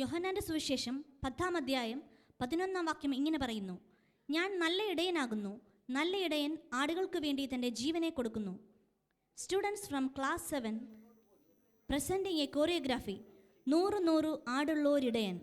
യോഹന്നാന്റെ സുവിശേഷം 10-ാം അധ്യായം 11-ാം വാക്യം ഇങ്ങനെ പറയുന്നു: ഞാൻ നല്ല ഇടയനാകുന്നു, നല്ല ഇടയൻ ആടുകൾക്ക് വേണ്ടി തൻ്റെ ജീവനെ കൊടുക്കുന്നു. Students from class 7 presenting a choreography, 100 ആടുള്ളോരിടയൻ.